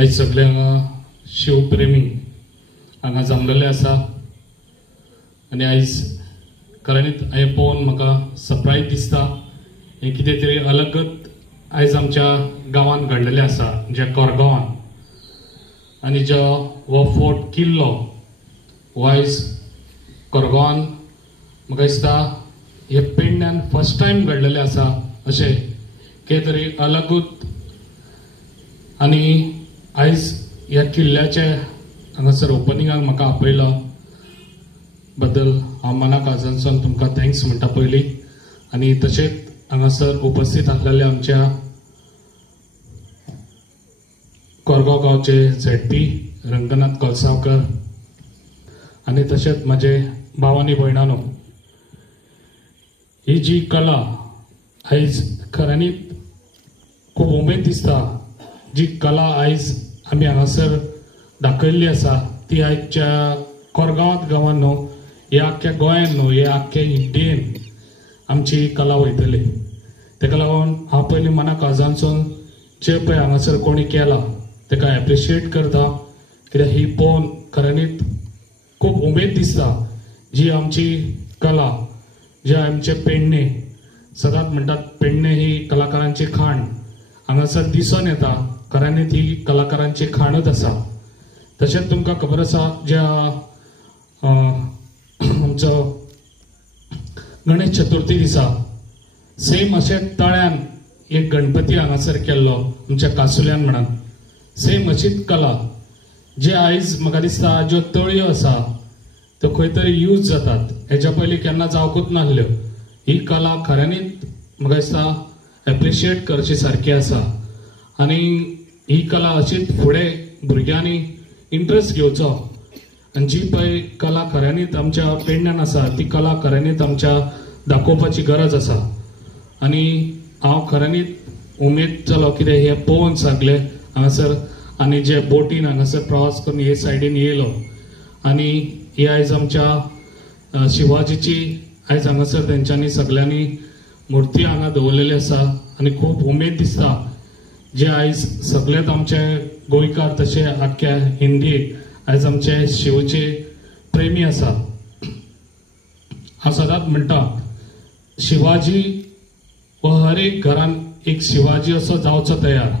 आज सगळे हांगा शिवप्रेमी हांगा जमलेले आसा आनी आयज खऱ्यांनीच हें पळोवन म्हाका सरप्रायज दिसता. हें कितें तरी अलगच आयज आमच्या गांवांत घडलेलें आसा, जे कोरगांवान. आनी जो हो फोर्ट किल्लो हो आयज कोरगांवान म्हाका दिसता हे पेडण्यान फर्स्ट टायम घडलेलें आसा अशें कितें तरी अलगूच. आनी आयज ह्या किल्ल्याचे हांगासर ओपनिंगाक म्हाका आपयलो बद्दल हांव मनाक आजनसून तुमकां थँक्स म्हणटा पयलीं. आनी तशेंच हांगासर उपस्थित आसलेले आमच्या कोरगांव गांवचे झेडपी रंगनाथ कोलसावकर आनी तशेंच म्हाजे भाव आनी भयणानो, ही जी कला आयज खऱ्यांनीच खूब उमेद दिसता. जी कला आयज आमी हांगासर दाखयल्ली आसा ती आयजच्या कोरगांवांत गांवांत न्हू, ह्या आख्ख्या गोंयांत न्हू, ह्या आख्ख्या इंडियेन आमची कला वयतली. ताका लागून हांव पयलीं मनाक आजानसून जे पळय हांगासर कोणी केला ताका एप्रिशिएट करता, कित्याक ही पळोवन खऱ्यांनीच खूब उमेद दिसता. जी आमची कला, जे आमचे पेडणे सदांच म्हणटात पेडणे ही कलाकारांची खाण, हांगासर दिसून येता खऱ्यांनीच ही कलाकारांची खाणच आसा. तशेंच तुमकां खबर आसा ज्या आमचो गणेश चतुर्थी दिसा सेम अशें तळ्यान एक गणपती हांगासर केल्लो आमच्या कासुल्यान म्हणून. सेम अशीच कला जे आयज म्हाका दिसता ज्यो तळयो आसा त्यो खंय तरी यूज जातात, हेच्या पयलीं केन्ना जावंकूच नासल्यो. ही कला खऱ्यांनीच म्हाका दिसता एप्रिशिएट करची सारकी आसा. आनी ही कला अशीच फुडें भुरग्यांनी इंट्रस्ट घेवचो. आनी जी पळय कला खऱ्यांनीच आमच्या पेडण्यान आसा ती कला खऱ्यांनीच आमच्या दाखोवपाची गरज आसा. आनी हांव खऱ्यांनीच उमेद जालो कितें हें पळोवन सगळे हांगासर आनी जे बोटीन हांगासर प्रवास करून हे सायडीन येयलो. आनी ही आयज आमच्या शिवाजीची आयज हांगासर तेंच्यांनी सगळ्यांनी मुर्ती हांगा दवरलेली आसा. आनी खूब उमेद दिसता जे आयज सगळेच आमचे गोंयकार तशे आख्ख्या हिंदीक आयज आमचे शिवचे प्रेमी आसा. हांव सदांच म्हणटा शिवाजी हो हर एक घरान एक शिवाजी असो जावचो तयार.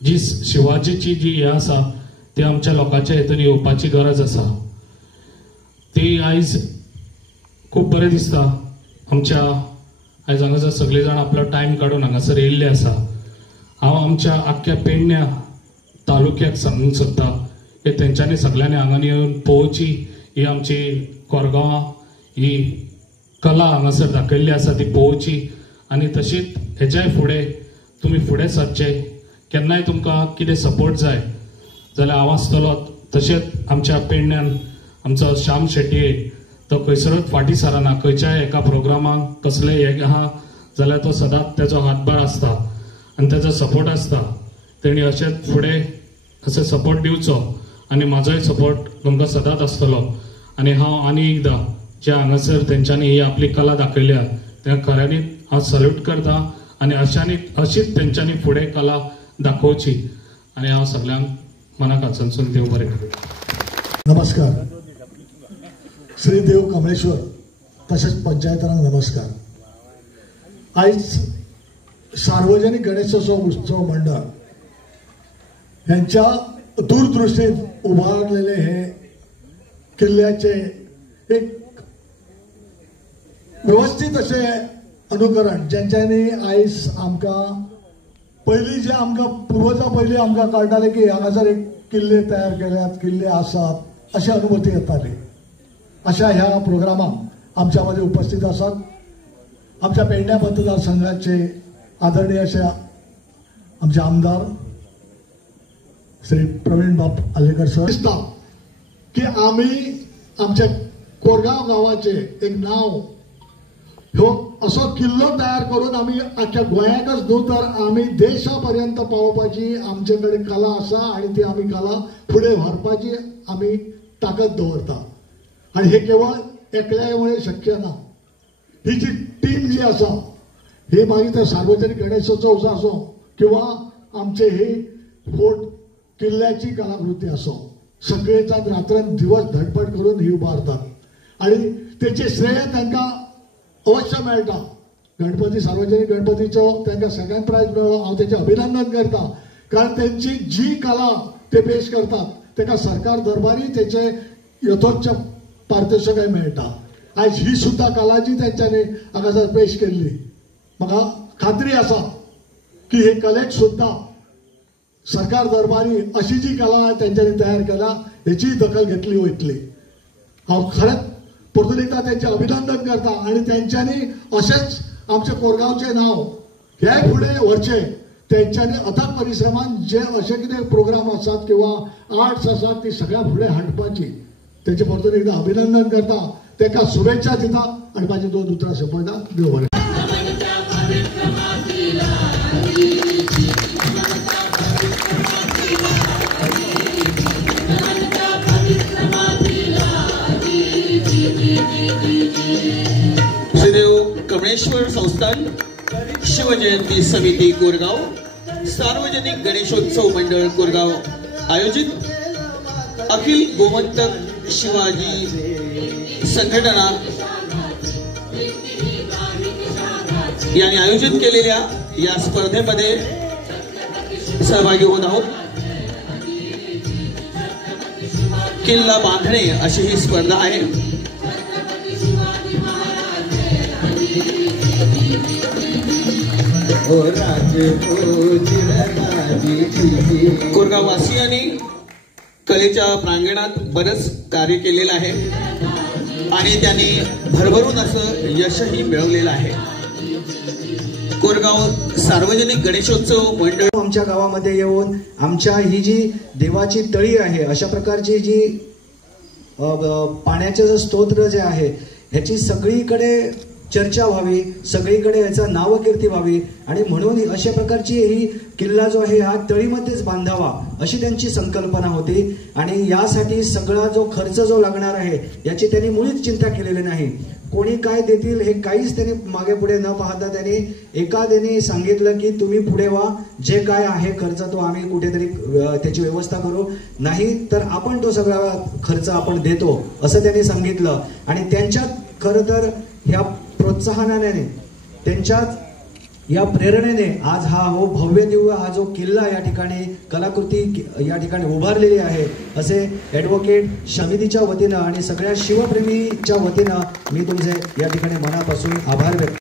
जी शिवाजीची जी हे आसा ती आमच्या लोकांच्या हितून येवपाची गरज आसा. ती आयज खूब बरें दिसता आमच्या आयज हांगासर सगळे जाण आपलो टायम काडून हांगासर येयल्ले आसा. हांव आमच्या आख्ख्या पेडण्या तालुक्याक सांगूंक सोदता की तेंच्यांनी सगळ्यांनी हांगा येवन पळोवची ही आमची कोरगांवां ही कला हांगासर दाखयल्ली आसा ती पळोवची. आनी तशीच हेच्याय फुडें तुमी फुडें सरचे. केन्नाय तुमकां कितें सपोर्ट जाय जाल्यार हांव आसतलो. तशेंच आमच्या पेडण्यान आमचो श्याम शेटये तो खंयसरूच फाटीं सरना. खंयच्याय एका प्रोग्रामाक कसलेंय हें आहा जाल्यार तो सदांच तेजो हातभार आसता आनी तेजो सपोर्ट आसता. तेणी अशेंच फुडें अशें सपोर्ट दिवचो आनी म्हाजोय सपोर्ट तुमकां सदांच आसतलो. आनी हांव आनी एकदां जे हांगासर तेंच्यांनी ही आपली कला दाखयल्या त्या खऱ्यांनीच हांव सल्यूट करता. आनी अशीच तेंच्यांनी फुडें कला दाखोवची. आनी हांव सगळ्यांक मनाक आचनसून देव बरें करूं. नमस्कार. श्री देव कमळेश्वर तसेच पंचायतांक नमस्कार. आयज सार्वजनिक गणेशोत्सव उत्सव मंडळ यांच्या दूरदृष्टीन उभारलेले हे किल्ल्याचे एक व्यवस्थित असे अनुकरण ज्यांच्यानी आयज आमकां पयलीं जे आमकां पुर्वजां पयलीं आमकां कळटाले की हांगासर एक किल्ले तयार केल्यात, किल्ले आसात अशी अनुभूती येताली. अशा ह्या प्रोग्रामाक आमच्या मध्ये उपस्थित आसात आमच्या पेडण्या मतदारसंघाचे आदरणीय असे आमचे आमदार श्री प्रवीण बाप आलेकर सर. दिसता की आम्ही आमच्या कोरगांव गावाचे एक नाव ह्यो असो किल्लो तयार करून आम्ही अख्ख्या गोंयाकच न्हू तर आम्ही देशापर्यंत पावोवपाची आमचे कडेन कला आसा आणि ती आम्ही कला फुडें व्हरपाची आम्ही ताकद दवरता. आणि हे केवळ एकल्यामुळे शक्य ना. ही जी टीम जी आसा हे मागीर तर सार्वजनिक गणेशोत्सव आसो किंवा आमचे हे फोर्ट किल्ल्याची कलाकृती असो, सगळेचा रात्रंदिवस धडपड करून ही उभारतात आणि त्याचे श्रेय त्यांना अवश्य मेळटा. गणपती सार्वजनिक गणपतीचं त्यांना सेकंड प्राइज मेळ्ळो. हांव त्याचे अभिनंदन करता, कारण त्यांची जी कला ते पेश करतात ताका सरकार दरबारी त्याचे यथोच्च पारितोषिकय मेळटा. आज ही सुद्धा कला जी त्यांच्यानी हांगासर पेश केल्ली, म्हाका खात्री आसा की हे कलेक सुद्धा सरकार दरबारी अशी जी कला त्यांच्यानी तयार केला याची दखल घेतली वयतली. हांव खरेंच परतून एकदा त्यांचे अभिनंदन करता आणि त्यांच्यानी असेच आमच्या कोरगावचे नाव हे पुढे व्हरचे. त्यांच्यानी अथक परिश्रमान जे असे कितें प्रोग्राम असतात किंवा आर्ट्स असतात ती सगळ्या फुडें हाडपाची त्याचे परतून एकदा अभिनंदन करता, ताका शुभेच्छा दिता आणि माझी 2 उतरां सोंपयता. देव बरें. श्रीदेव कमळेश्वर संस्थान शिवजयंती समिती कोरगाव सार्वजनिक गणेशोत्सव मंडळ कोरगाव आयोजित अखिल गोमंतक शिवाजी संघटना यांनी आयोजित केलेल्या या स्पर्धेमध्ये सहभागी होत आहोत. किल्ला बांधणे अशी ही स्पर्धा आहे. कोरगाववासियांनी कलेच्या प्रांगणात बरंच कार्य केलेलं आहे आणि त्यांनी भरभरून असं यशही मिळवलेलं आहे. कोरगाव सार्वजनिक गणेशोत्सव मंडळ आमच्या गावामध्ये येऊन आमच्या ही जी देवाची तळी आहे अशा प्रकारची जी पाण्याचे जे स्तोत्र जे आहे ह्याची सगळीकडे चर्चा व्हावी, सगळीकडे याचा नावकीर्ती व्हावी आणि म्हणून अशा प्रकारची ही किल्ला जो आहे हा तळीमध्येच बांधावा अशी त्यांची संकल्पना होती. आणि यासाठी सगळा जो खर्च जो लागणार आहे याची त्यांनी मुळीच चिंता केलेली नाही. कोणी काय देतील हे काहीच त्यांनी मागे पुढे न पाहता त्यांनी सांगितलं की तुम्ही पुढे व्हा, जे काय आहे खर्च तो आम्ही कुठेतरी त्याची व्यवस्था करू, नाही तर आपण तो सगळा खर्च आपण देतो असं त्यांनी सांगितलं. आणि त्यांच्यात खरं तर ह्या प्रोत्साहनाने, त्यांच्याच या प्रेरणेने आज हा भव्य दिव्य हा जो किल्ला या ठिकाणी कलाकृती या ठिकाणी उभारलेली आहे. असे ॲडव्होकेट समितीच्या वतीनं आणि सगळ्या शिवप्रेमीच्या वतीनं मी तुमचे या ठिकाणी मनापासून आभार व्यक्त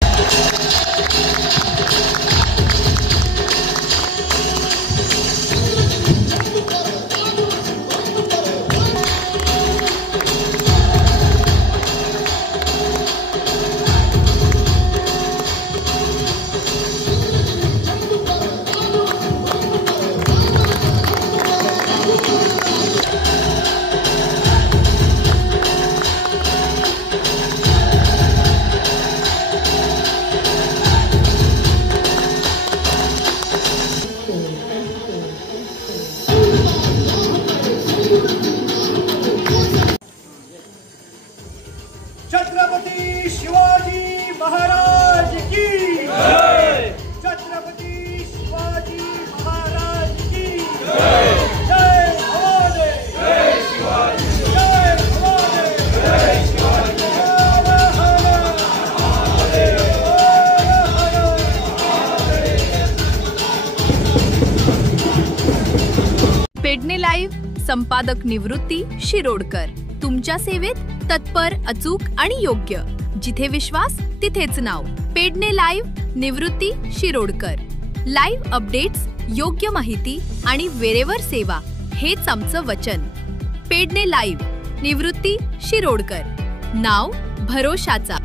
छत्रपती शिवाजी महाराज की जय. छत्रपती शिवाजी महाराज की जय. जय भवानी, जय शिवाजी, जय भवानी, जय शिवाजी. पेडणे लाईव्ह संपादक निवृत्ती शिरोडकर तुमच्या सेवेत तत्पर, अचूक आणि योग्य. जिथे विश्वास तिथेच नाव. पेडणे लाईव्ह निवृत्ती शिरोडकर. लाईव्ह अपडेट्स, योग्य माहिती आणि वेळेवर सेवा हेच आमचं वचन. पेडणे लाईव्ह निवृत्ती शिरोडकर. नाव भरोशाचा.